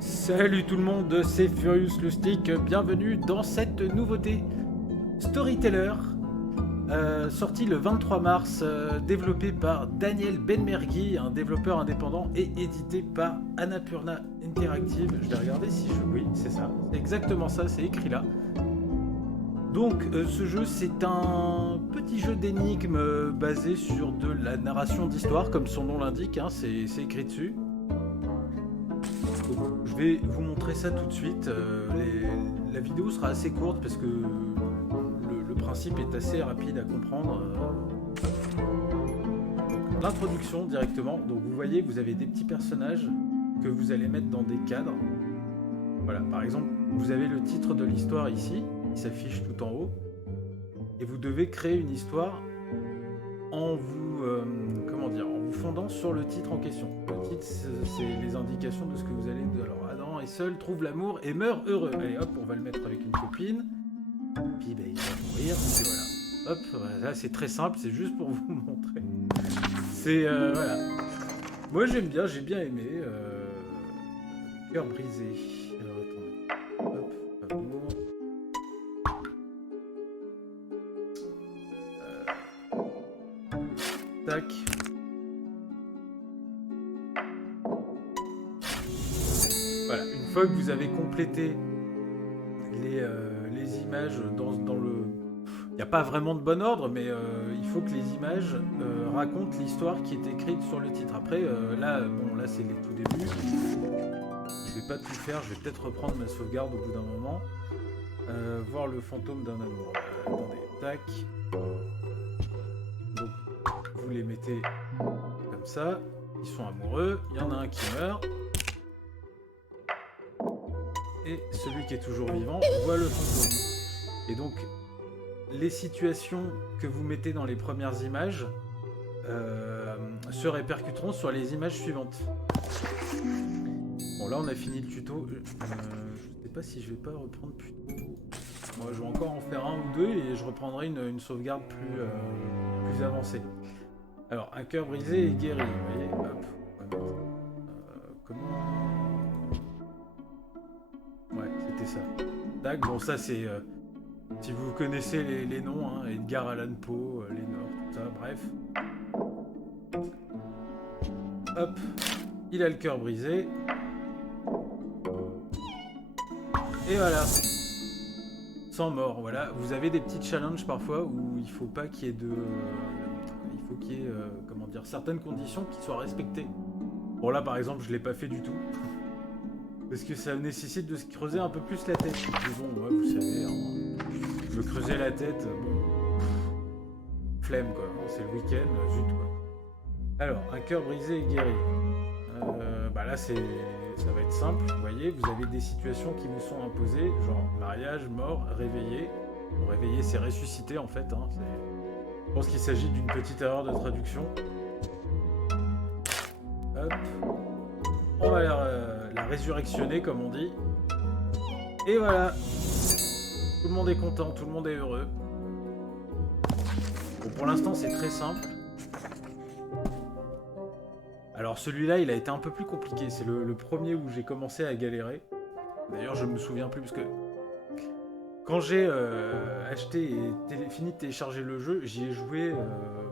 Salut tout le monde, c'est Furious Lustig, bienvenue dans cette nouveauté Storyteller, sorti le 23 mars, développé par Daniel Benmergui, un développeur indépendant, et édité par Annapurna Interactive. Je vais regarder si je... Oui, c'est ça, c'est exactement ça, c'est écrit là. Donc ce jeu, c'est un petit jeu d'énigmes basé sur de la narration d'histoire, comme son nom l'indique, hein, c'est écrit dessus. Je vais vous montrer ça tout de suite. La vidéo sera assez courte parce que le principe est assez rapide à comprendre. L'introduction directement. Donc vous voyez, vous avez des petits personnages que vous allez mettre dans des cadres. Voilà, par exemple, vous avez le titre de l'histoire ici, qui s'affiche tout en haut. Et vous devez créer une histoire en vous, en vous fondant sur le titre en question. Le titre, c'est les indications de ce que vous allez dire. Alors, Adam est seul, trouve l'amour et meurt heureux. Allez, hop, on va le mettre avec une copine. Puis, ben, il va mourir. Puis voilà. Hop, là, c'est très simple, c'est juste pour vous montrer. C'est, voilà. Moi, j'aime bien, j'ai bien aimé. Cœur brisé. Alors, attendez. Hop, amour. Tac. Voilà, une fois que vous avez complété les images dans le... Il n'y a pas vraiment de bon ordre, mais il faut que les images racontent l'histoire qui est écrite sur le titre. Après, là c'est les tout débuts. Je vais pas tout faire, je vais peut-être reprendre ma sauvegarde au bout d'un moment. Voir le fantôme d'un amour. Attendez, tac. Donc, vous les mettez comme ça. Ils sont amoureux, il y en a un qui meurt. Et celui qui est toujours vivant voit le fantôme. Et donc, les situations que vous mettez dans les premières images se répercuteront sur les images suivantes. Bon, là, on a fini le tuto. Je sais pas si je vais pas reprendre plus tôt. Moi, je vais encore en faire un ou deux et je reprendrai une sauvegarde plus avancée. Alors, un cœur brisé et guéri. Vous voyez, hop, on va mettre, comment... Ouais, c'était ça. Tac, bon, ça c'est... si vous connaissez les noms, hein, Edgar Allan Poe, les Nords, tout ça, bref. Hop, il a le cœur brisé. Et voilà. Sans mort, voilà. Vous avez des petits challenges parfois où il faut pas qu'il y ait de... il faut qu'il y ait, comment dire, certaines conditions qui soient respectées. Bon là par exemple, je l'ai pas fait du tout. Parce que ça nécessite de se creuser un peu plus la tête. Mais bon, ouais, vous savez, hein, me creuser la tête, bon, flemme quoi, c'est le week-end, zut quoi. Alors, un cœur brisé et guéri. Bah là, ça va être simple, vous voyez, vous avez des situations qui vous sont imposées, genre mariage, mort, réveillé. Bon, réveiller, c'est ressusciter en fait, hein, je pense qu'il s'agit d'une petite erreur de traduction. Hop. On va la résurrectionner, comme on dit. Et voilà. Tout le monde est content, tout le monde est heureux. Bon, pour l'instant, c'est très simple. Alors, celui-là, il a été un peu plus compliqué. C'est le premier où j'ai commencé à galérer. D'ailleurs, je me souviens plus, parce que quand j'ai acheté et fini de télécharger le jeu, j'y ai joué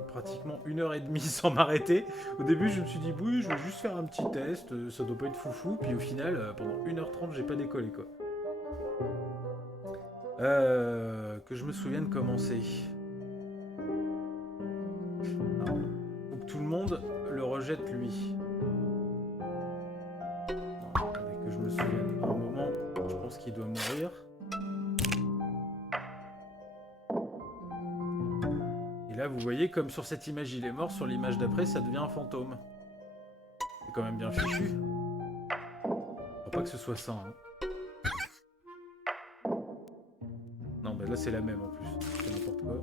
pratiquement 1h30 sans m'arrêter. Au début, je me suis dit, oui, je vais juste faire un petit test, ça doit pas être foufou. Puis au final, pendant 1h30, j'ai pas décollé, quoi. Que je me souvienne commencer. Alors, faut que tout le monde le rejette, lui. Non, attendez, que je me souvienne. À un moment, je pense qu'il doit mourir. Et là, vous voyez, comme sur cette image, il est mort, sur l'image d'après, ça devient un fantôme. C'est quand même bien fichu. Faut pas que ce soit ça, hein. Non, bah là, c'est la même, en plus. C'est n'importe quoi.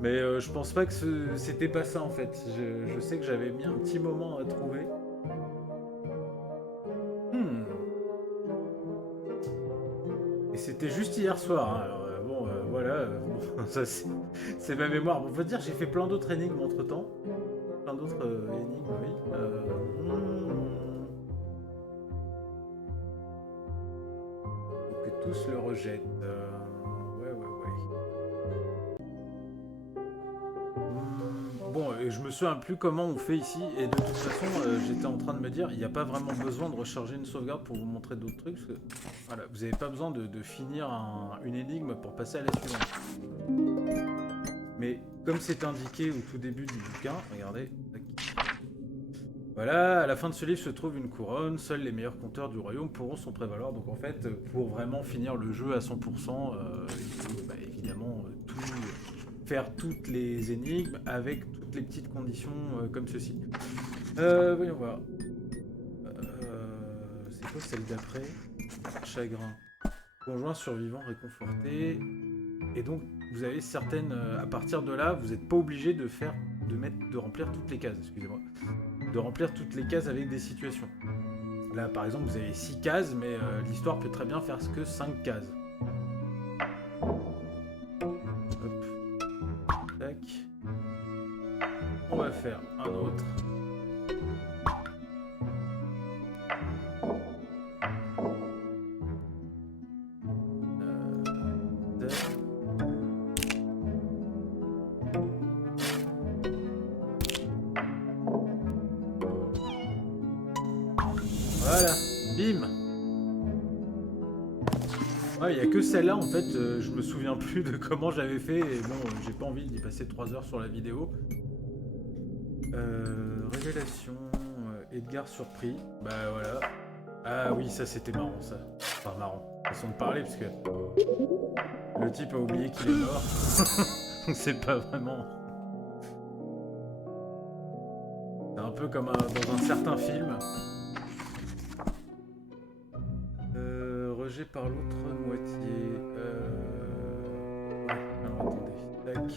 Mais je pense pas que c'était pas ça, en fait. Je sais que j'avais mis un petit moment à trouver. Et c'était juste hier soir, hein. Alors, bon, voilà, bon, ça c'est ma mémoire. Bon, on peut dire j'ai fait plein d'autres énigmes entre temps. Plein d'autres énigmes, oui. Faut que tous le rejettent. Ouais, ouais, ouais. Bon, et je me souviens plus comment on fait ici, et de toute façon, j'étais en train de me dire, il n'y a pas vraiment besoin de recharger une sauvegarde pour vous montrer d'autres trucs, parce que voilà, vous n'avez pas besoin de finir une énigme pour passer à la suivante. Mais comme c'est indiqué au tout début du bouquin, regardez, voilà, à la fin de ce livre se trouve une couronne, seuls les meilleurs compteurs du royaume pourront s'en prévaloir. Donc en fait, pour vraiment finir le jeu à 100%, il faut évidemment faire toutes les énigmes avec toutes les petites conditions comme ceci. Voyons voir. C'est quoi celle d'après? Chagrin. Conjoint survivant réconforté. Et donc vous avez certaines... à partir de là, vous n'êtes pas obligé de remplir toutes les cases, excusez-moi. De remplir toutes les cases avec des situations. Là, par exemple, vous avez 6 cases, mais l'histoire peut très bien faire que 5 cases. Hop. Tac. On va faire un autre. Voilà, bim. Ouais, il n'y a que celle-là, en fait, je me souviens plus de comment j'avais fait, et bon, j'ai pas envie d'y passer 3 heures sur la vidéo. Révélation, Edgar surpris, bah voilà. Ah oui, ça c'était marrant, ça. Enfin, marrant, façon de parler, parce que le type a oublié qu'il est mort. Donc c'est pas vraiment... C'est un peu comme dans un certain film. Rejet par l'autre moitié. Ouais, alors attendez. Tac.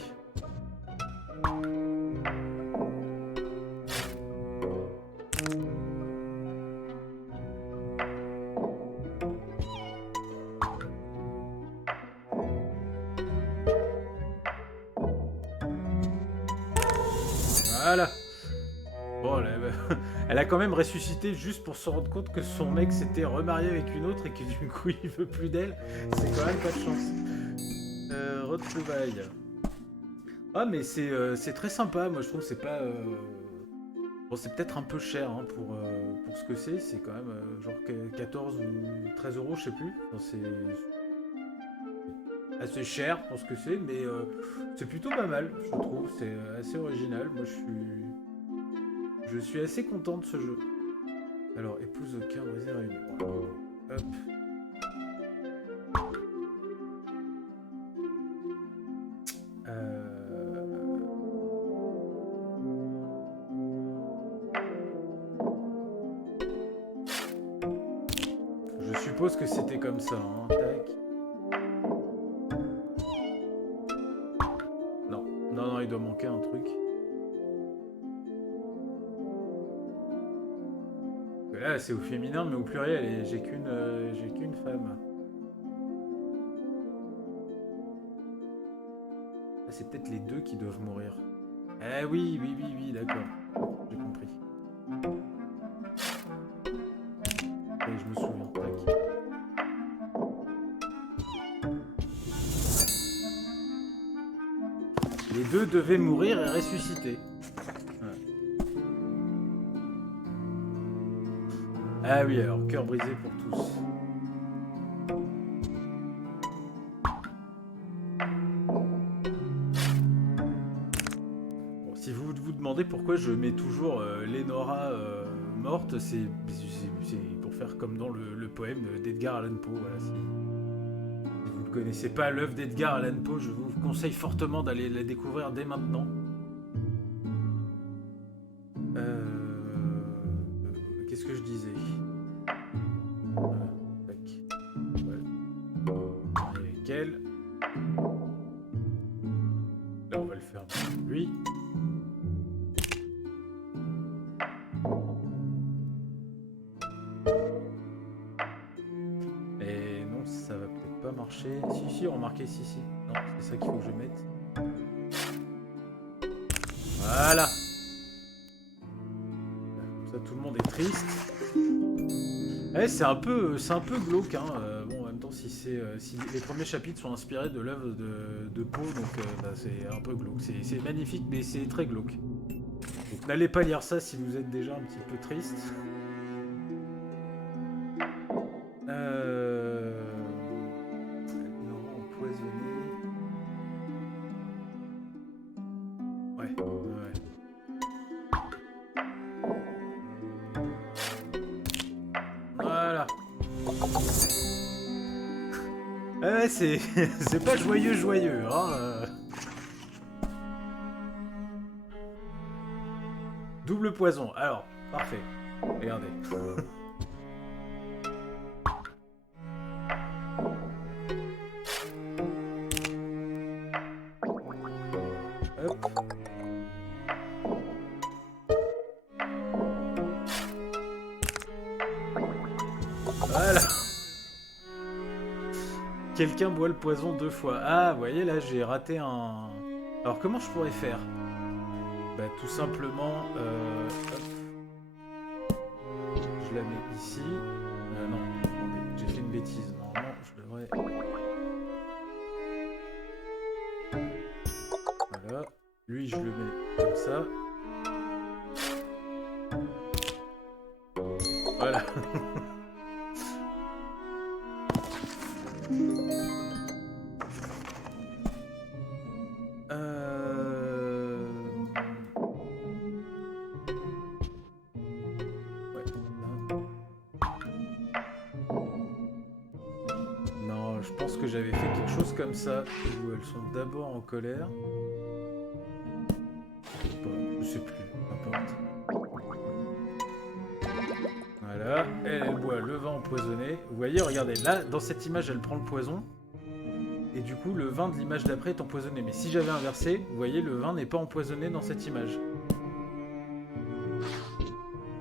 Voilà. Bon, elle a quand même ressuscité juste pour se rendre compte que son mec s'était remarié avec une autre et que du coup il veut plus d'elle. C'est quand même pas de chance. Retrouvailles. Ah mais c'est très sympa, moi je trouve, c'est pas... Bon, c'est peut-être un peu cher hein, pour ce que c'est quand même genre 14 ou 13 euros, je sais plus. Enfin, c'est assez cher pour ce que c'est, mais c'est plutôt pas mal, je trouve, c'est assez original. Moi je suis assez content de ce jeu. Alors, épouse au cœur brisé réuni. Hop. Je suppose que c'était comme ça, hein. Tac. Non, non, non, il doit manquer un truc. Là, c'est au féminin, mais au pluriel, et j'ai qu'une femme. Ah, c'est peut-être les deux qui doivent mourir. Eh oui, oui, oui, oui, d'accord. J'ai compris. Et je me souviens. Tac. Les deux devaient mourir et ressusciter. Ah oui, alors, cœur brisé pour tous. Bon, si vous vous demandez pourquoi je mets toujours Lénora morte, c'est pour faire comme dans le poème d'Edgar Allan Poe. Voilà, si vous ne connaissez pas l'œuvre d'Edgar Allan Poe, je vous conseille fortement d'aller la découvrir dès maintenant. Qu'est-ce que je disais? Voilà, tac. Voilà. Avec elle. Là, on va le faire avec lui. Et non, ça va peut-être pas marcher. Si, remarquez, si. Non, c'est ça qu'il faut que je mette. Voilà. Comme ça, tout le monde est triste. Ouais, c'est un peu glauque, hein. Bon, en même temps, si les premiers chapitres sont inspirés de l'œuvre de Poe, donc bah, c'est un peu glauque. C'est magnifique, mais c'est très glauque. Donc n'allez pas lire ça si vous êtes déjà un petit peu triste. Non, empoisonné. Ouais. Voilà. Ouais, c'est pas joyeux, hein. Double poison. Alors, parfait. Regardez. Hop. Voilà. Quelqu'un boit le poison 2 fois. Ah, vous voyez, là, j'ai raté un... Alors, comment je pourrais faire? Bah, tout simplement... hop. Je la mets ici. Non, j'ai fait une bêtise. Normalement, je devrais... Voilà. Lui, je le mets comme ça. Voilà. Non, je pense que j'avais fait quelque chose comme ça, où elles sont d'abord en colère. Bon, je sais plus, n'importe. Voilà, elle boit le vin empoisonné. Vous voyez, regardez, là, dans cette image, elle prend le poison. Et du coup, le vin de l'image d'après est empoisonné. Mais si j'avais inversé, vous voyez, le vin n'est pas empoisonné dans cette image.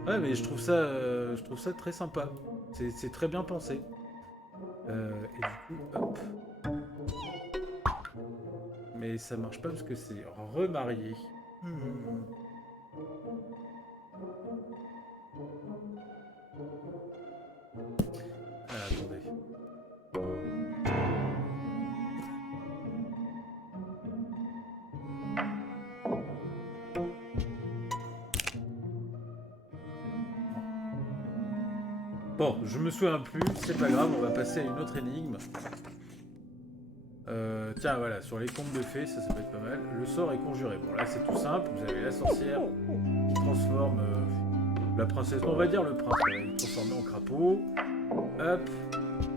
Ouais, mais je trouve ça très sympa. C'est très bien pensé. Et du coup, hop. Mais ça marche pas parce que c'est remarié. Ah, attendez. Bon, je me souviens plus, c'est pas grave, on va passer à une autre énigme. Tiens, voilà, sur les contes de fées, ça peut être pas mal. Le sort est conjuré. Bon, là, c'est tout simple. Vous avez la sorcière qui transforme la princesse. On va dire le prince. Voilà, il est transformé en crapaud. Hop.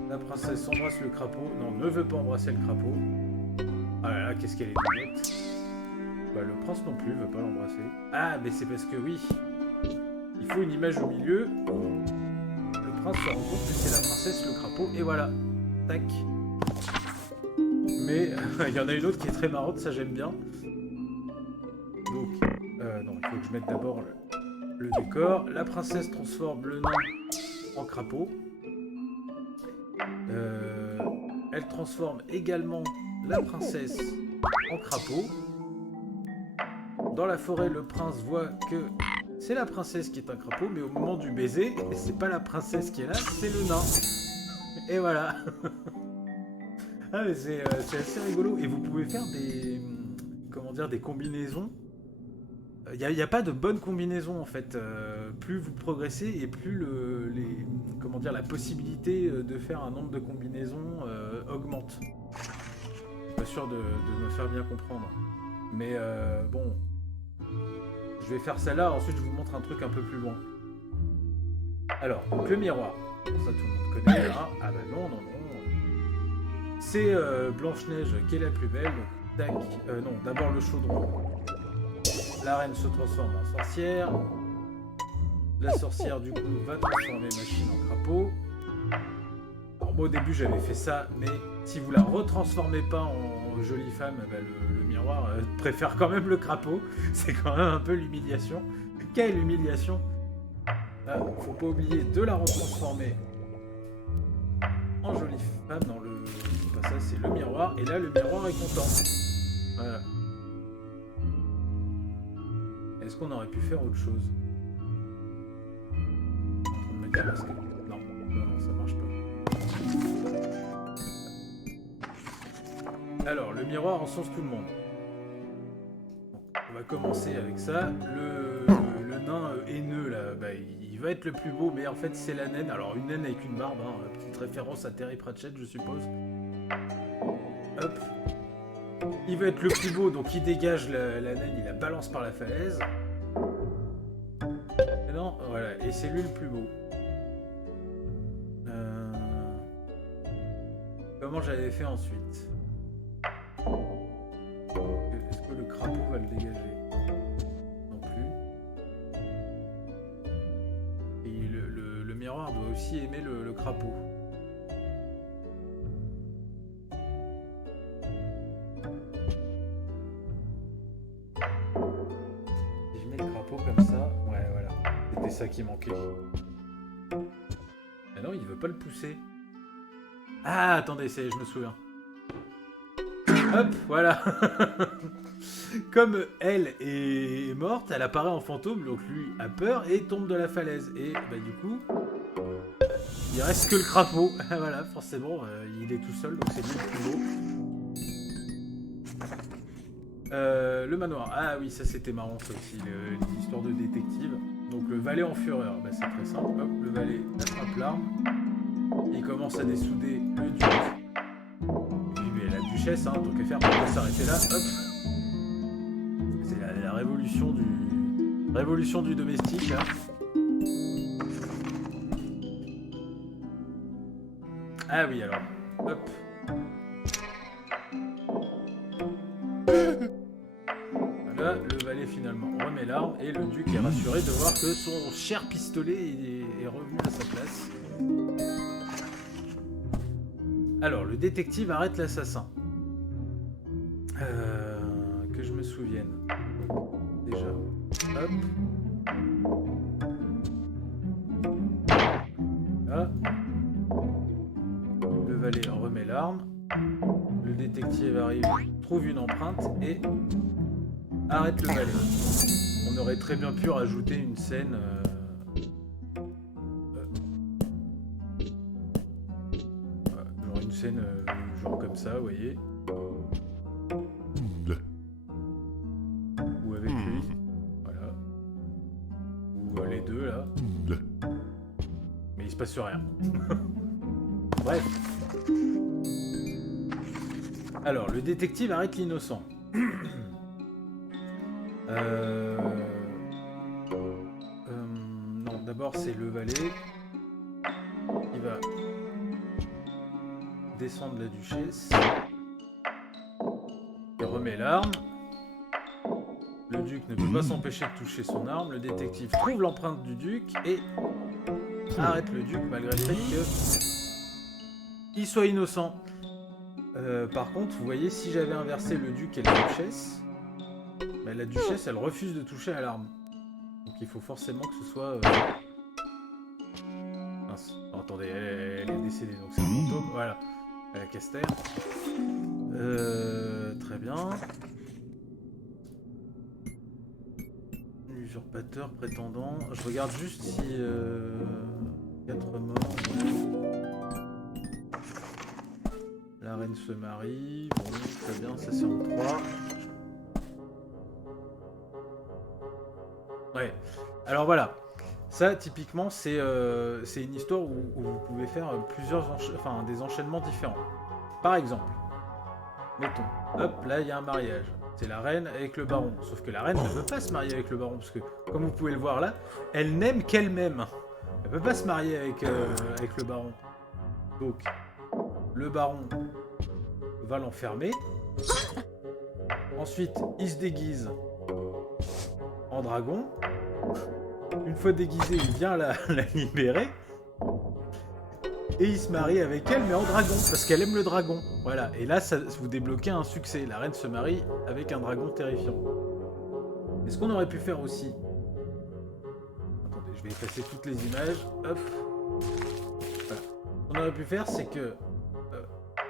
La princesse embrasse le crapaud. Non, ne veut pas embrasser le crapaud. Ah là là, qu'est-ce qu'elle est bête. Bah, le prince non plus veut pas l'embrasser. Ah, mais c'est parce que oui. Il faut une image au milieu. Le prince se rend compte que c'est la princesse, le crapaud. Et voilà. Tac. Mais il y en a une autre qui est très marrante, ça j'aime bien. Donc, non, il faut que je mette d'abord le décor. La princesse transforme le nain en crapaud. Elle transforme également la princesse en crapaud. Dans la forêt, le prince voit que c'est la princesse qui est un crapaud, mais au moment du baiser, c'est pas la princesse qui est là, c'est le nain. Et voilà. Ah, mais c'est assez rigolo. Et vous pouvez faire des combinaisons. Il n'y a pas de bonne combinaison en fait. Plus vous progressez et plus la possibilité de faire un nombre de combinaisons augmente. Je suis pas sûr de me faire bien comprendre. Mais bon. Je vais faire ça là, ensuite je vous montre un truc un peu plus loin. Alors, donc le miroir. Ça tout le monde connaît. Hein. Ah bah non. C'est Blanche-Neige qui est la plus belle. Donc, tac. Non, d'abord le chaudron. La reine se transforme en sorcière. La sorcière, du coup, va transformer Machine en crapaud. Alors, moi, au début, j'avais fait ça, mais si vous la retransformez pas en jolie femme, bah, le miroir préfère quand même le crapaud. C'est quand même un peu l'humiliation. Quelle humiliation! Ah, faut pas oublier de la retransformer en jolie femme. Non, c'est pas ça c'est le miroir, et là le miroir est content. Voilà. Est-ce qu'on aurait pu faire autre chose? En train de me dire parce que... Non, ça marche pas. Alors, le miroir encense tout le monde. Bon, on va commencer avec ça. Le nain haineux, là, bah, il va être le plus beau, mais en fait c'est la naine. Alors, une naine avec une barbe, hein, petite référence à Terry Pratchett, je suppose. Hop. Il va être le plus beau, donc il dégage la naine, il la balance par la falaise. Et non, voilà, et c'est lui le plus beau. Comment j'avais fait ensuite? Est-ce que le crapaud va le dégager? Non plus. Et le miroir doit aussi aimer le crapaud. Comme ça, ouais, voilà, c'était ça qui manquait. Mais non, il veut pas le pousser. Ah, attendez, je me souviens. Hop, voilà. Comme elle est morte, elle apparaît en fantôme, donc lui a peur et tombe de la falaise. Et bah du coup, il reste que le crapaud. Voilà, forcément, il est tout seul, donc c'est lui le plus beau. Le manoir. Ah oui, ça c'était marrant ça aussi, l'histoire de détective. Donc le valet en fureur, bah, c'est très simple. Hop, le valet attrape l'arme. Il commence à dessouder le duc. Et puis la duchesse, hein, tant qu'à faire, pour s'arrêter là. Hop. C'est la révolution du domestique. Hein. Ah oui, alors. Hop. Voilà, le valet finalement remet l'arme et le duc est rassuré de voir que son cher pistolet est revenu à sa place. Alors, le détective arrête l'assassin. Que je me souvienne. Déjà. Hop. Là. Le valet remet l'arme. Le détective arrive, trouve une empreinte et arrête le valet. On aurait très bien pu rajouter une scène... genre une scène genre comme ça, vous voyez. Ou avec lui. Voilà. Ou les deux, là. Mais il se passe rien. Bref. Alors, le détective arrête l'innocent. Non, d'abord c'est le valet. Il va descendre la duchesse. Il remet l'arme. Le duc ne peut pas s'empêcher de toucher son arme. Le détective trouve l'empreinte du duc et arrête le duc malgré le fait qu'il soit innocent. Par contre, vous voyez, si j'avais inversé le duc et la duchesse, bah, la duchesse, elle refuse de toucher à l'arme. Donc il faut forcément que ce soit... Mince. Non, attendez, elle est décédée, donc c'est un fantôme. Voilà, la Caster. Très bien. Usurpateur, prétendant... Je regarde juste si... 4 morts... La reine se marie, bon, très bien, ça c'est en 3. Ouais, alors voilà, ça typiquement c'est une histoire où vous pouvez faire des enchaînements différents. Par exemple, mettons, hop, là il y a un mariage, c'est la reine avec le baron, sauf que la reine ne veut pas se marier avec le baron, parce que comme vous pouvez le voir là, elle n'aime qu'elle-même. Elle peut pas se marier avec le baron. Donc... Le baron va l'enfermer. Ensuite, il se déguise en dragon. Une fois déguisé, il vient la libérer. Et il se marie avec elle, mais en dragon, parce qu'elle aime le dragon. Voilà, et là, vous débloquez un succès. La reine se marie avec un dragon terrifiant. Et ce qu'on aurait pu faire aussi... Attendez, je vais effacer toutes les images. Hop. Voilà. Ce qu'on aurait pu faire, c'est que...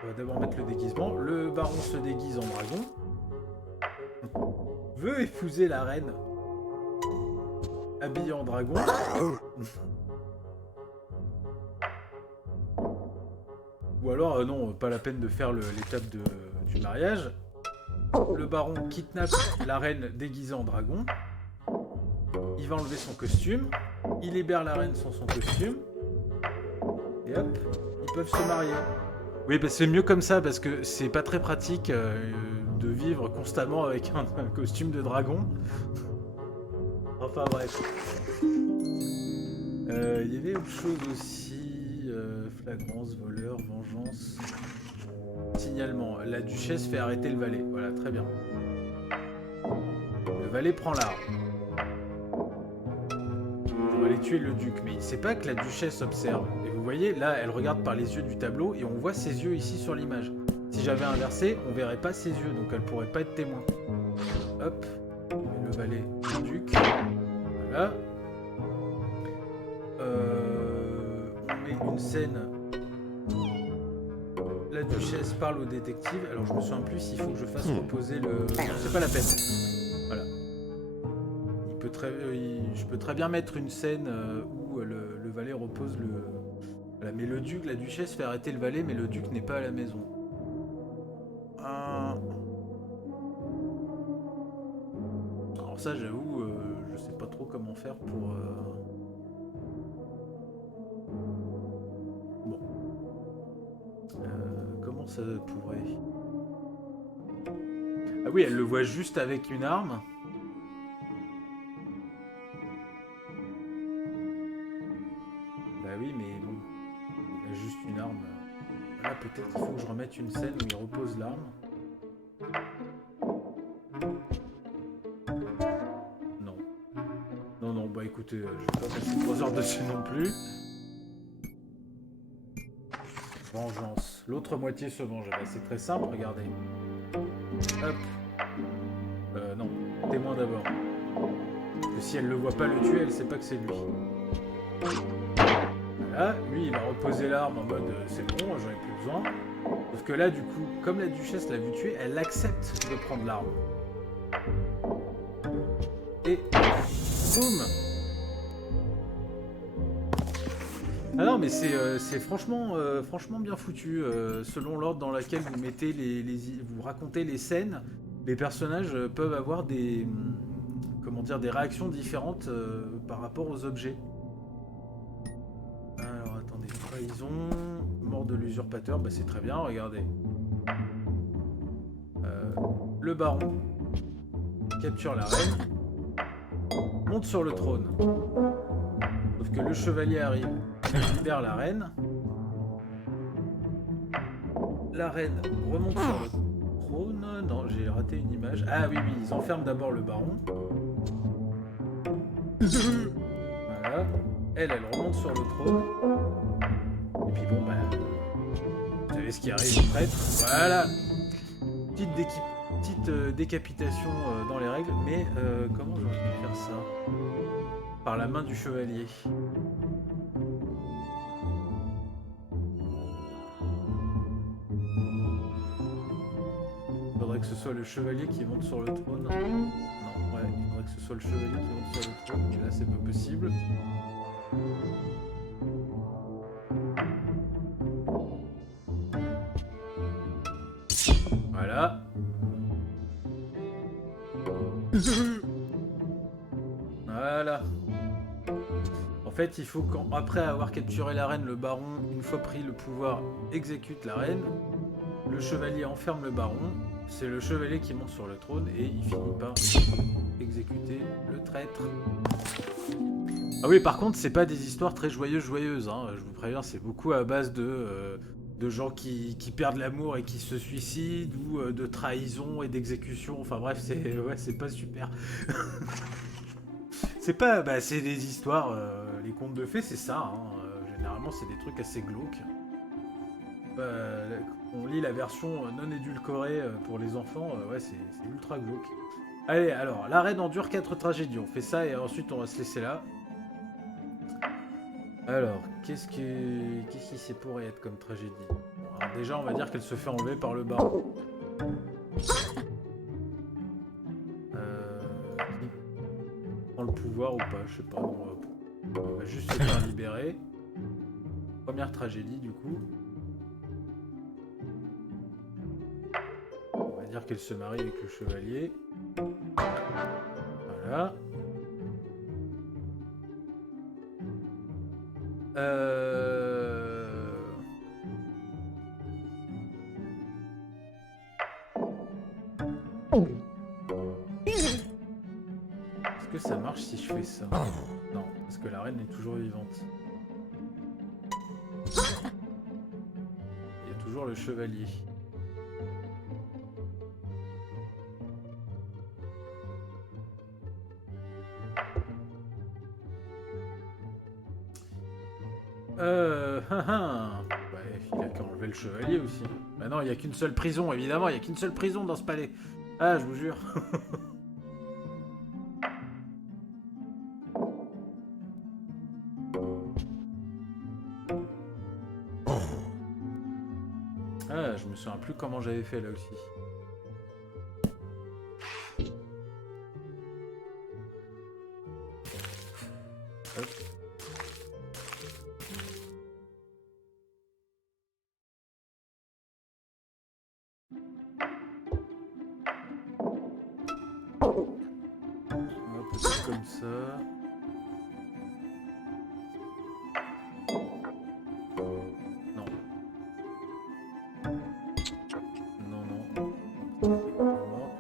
On va d'abord mettre le déguisement. Le baron se déguise en dragon. Veut épouser la reine. Habillé en dragon. Ou alors, non, pas la peine de faire l'étape du mariage. Le baron kidnappe la reine déguisée en dragon. Il va enlever son costume. Il libère la reine sans son costume. Et hop, ils peuvent se marier. Oui, bah c'est mieux comme ça parce que c'est pas très pratique de vivre constamment avec un costume de dragon. Enfin bref. Il y avait autre chose aussi. Flagrance, voleur, vengeance. Signalement. La duchesse fait arrêter le valet. Voilà, très bien. Le valet prend l'arme. On va aller tuer le duc, mais il sait pas que la duchesse observe. Et vous voyez, là, elle regarde par les yeux du tableau et on voit ses yeux ici sur l'image. Si j'avais inversé, on verrait pas ses yeux, donc elle pourrait pas être témoin. Hop, le valet du duc. Voilà. On met une scène. La duchesse parle au détective. Alors je me souviens plus s'il faut que je fasse reposer le... C'est pas la peine. Voilà. Je peux très bien mettre une scène où le valet repose le... Voilà, mais le duc, la duchesse fait arrêter le valet, mais le duc n'est pas à la maison. Alors ça, j'avoue, je sais pas trop comment faire pour... Bon. Comment ça pourrait... Ah oui, elle le voit juste avec une arme. Bah oui, mais bon, il a juste une arme. Là, peut-être qu'il faut que je remette une scène où il repose l'arme. Non. Non, non, bah écoutez, je vais pas passer 3 heures dessus non plus. Vengeance. L'autre moitié se venge. Bah, c'est très simple, regardez. Hop. Non, témoin d'abord. Parce que si elle le voit pas le tuer, elle sait pas que c'est lui. Voilà, lui il va reposer l'arme en mode c'est bon, j'en ai plus besoin. Sauf que là du coup, comme la duchesse l'a vu tuer, elle accepte de prendre l'arme. Et boum. Ah non mais c'est franchement, franchement bien foutu. Selon l'ordre dans lequel vous mettez vous racontez les scènes, les personnages peuvent avoir des comment dire, des réactions différentes par rapport aux objets. Alors attendez, trahison, mort de l'usurpateur, bah c'est très bien, regardez. Le baron capture la reine, monte sur le trône. Sauf que le chevalier arrive, libère la reine. La reine remonte sur le trône. Non, j'ai raté une image. Ah oui, oui, ils enferment d'abord le baron. Voilà. Elle remonte sur le trône. Et puis bon, bah... Vous savez ce qui arrive au prêtre. Voilà. Petite décapitation dans les règles. Mais comment j'aurais pu faire ça? Par la main du chevalier. Il faudrait que ce soit le chevalier qui monte sur le trône. Non, ouais, il faudrait que ce soit le chevalier qui monte sur le trône. Mais là, c'est pas possible. Voilà. Voilà. En fait, il faut qu'après avoir capturé la reine, le baron, une fois pris le pouvoir, exécute la reine. Le chevalier enferme le baron. C'est le chevalier qui monte sur le trône et il finit par exécuter le traître. Ah oui, par contre, c'est pas des histoires très joyeuses, hein. Je vous préviens, c'est beaucoup à base de gens qui perdent l'amour et qui se suicident, ou de trahison et d'exécution. Enfin bref, c'est pas super. C'est pas... Bah, c'est des histoires... les contes de fées, c'est ça, hein. Généralement, c'est des trucs assez glauques. Bah, on lit la version non édulcorée pour les enfants, ouais, c'est ultra glauque. Allez, alors, la reine endure 4 tragédies. On fait ça et ensuite on va se laisser là. Alors, qu'est-ce qui c'est pourrait être comme tragédie? Alors déjà, on va dire qu'elle se fait enlever par le baron. Qui prend le pouvoir ou pas, je sais pas. On va juste se faire libérer. Première tragédie, du coup. On va dire qu'elle se marie avec le chevalier. Voilà. Est-ce que ça marche si je fais ça? Non, parce que la reine est toujours vivante. Il y a toujours le chevalier. Ouais, il a qu'à enlever le chevalier aussi. Bah non, il n'y a qu'une seule prison, évidemment, il n'y a qu'une seule prison dans ce palais. Ah, je vous jure. Ah, je me souviens plus comment j'avais fait là aussi. Hop. Peut-être comme ça. Non. Non.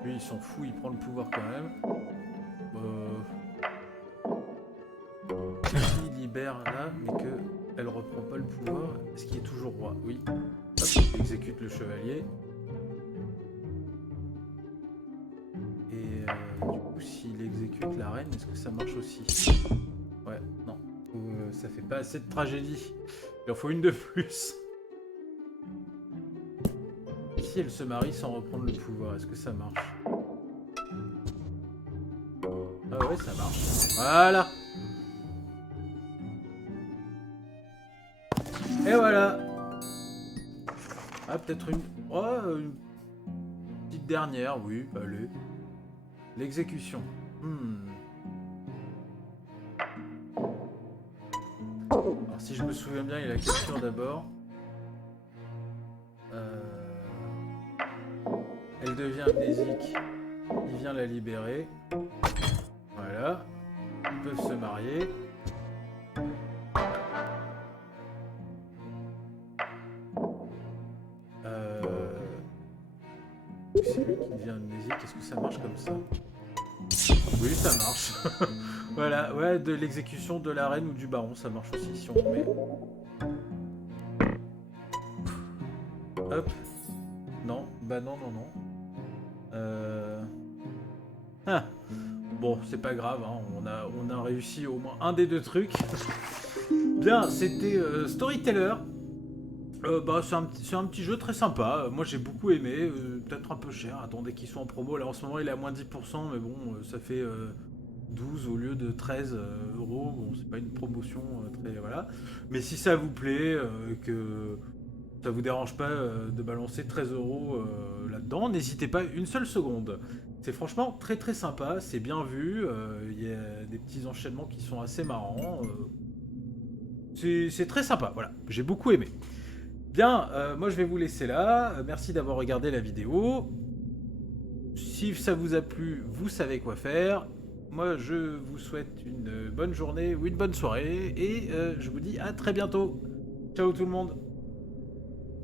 Lui, il s'en fout, il prend le pouvoir quand même. Il libère là, mais qu'elle reprend pas le pouvoir. Est-ce qu'il est toujours roi? Oui. Hop, il exécute le chevalier. Et du coup, s'il exécute la reine, est-ce que ça marche aussi? Ouais, non. Ça fait pas assez de tragédie. Il en faut une de plus. Si elle se marie sans reprendre le pouvoir, est-ce que ça marche? Ah ouais, ça marche. Voilà. Et voilà. Ah, peut-être une... Oh, une petite dernière, oui, allez. L'exécution. Alors si je me souviens bien, il y a la capture d'abord. Elle devient amnésique. Il vient la libérer. Voilà. Ils peuvent se marier. C'est lui qui devient amnésique. Est-ce que ça marche comme ça? Oui, ça marche. Voilà, ouais, de l'exécution de la reine ou du baron, ça marche aussi si on met. Hop. Non, bah non. Ah. Bon, c'est pas grave, hein. On a réussi au moins un des deux trucs. Bien, c'était Storyteller. Bah, c'est un petit jeu très sympa. Moi, j'ai beaucoup aimé. Peut-être un peu cher. Attendez qu'ils soient en promo. Là, en ce moment, il est à moins 10%. Mais bon, ça fait 12 au lieu de 13 euros. Bon, c'est pas une promotion très... Voilà. Mais si ça vous plaît, que ça vous dérange pas de balancer 13 euros là-dedans, n'hésitez pas une seule seconde. C'est franchement très très sympa. C'est bien vu. Il y a des petits enchaînements qui sont assez marrants. C'est très sympa. Voilà. J'ai beaucoup aimé. Bien, moi je vais vous laisser là. Merci d'avoir regardé la vidéo. Si ça vous a plu, vous savez quoi faire. Moi je vous souhaite une bonne journée ou une bonne soirée. Et je vous dis à très bientôt. Ciao tout le monde.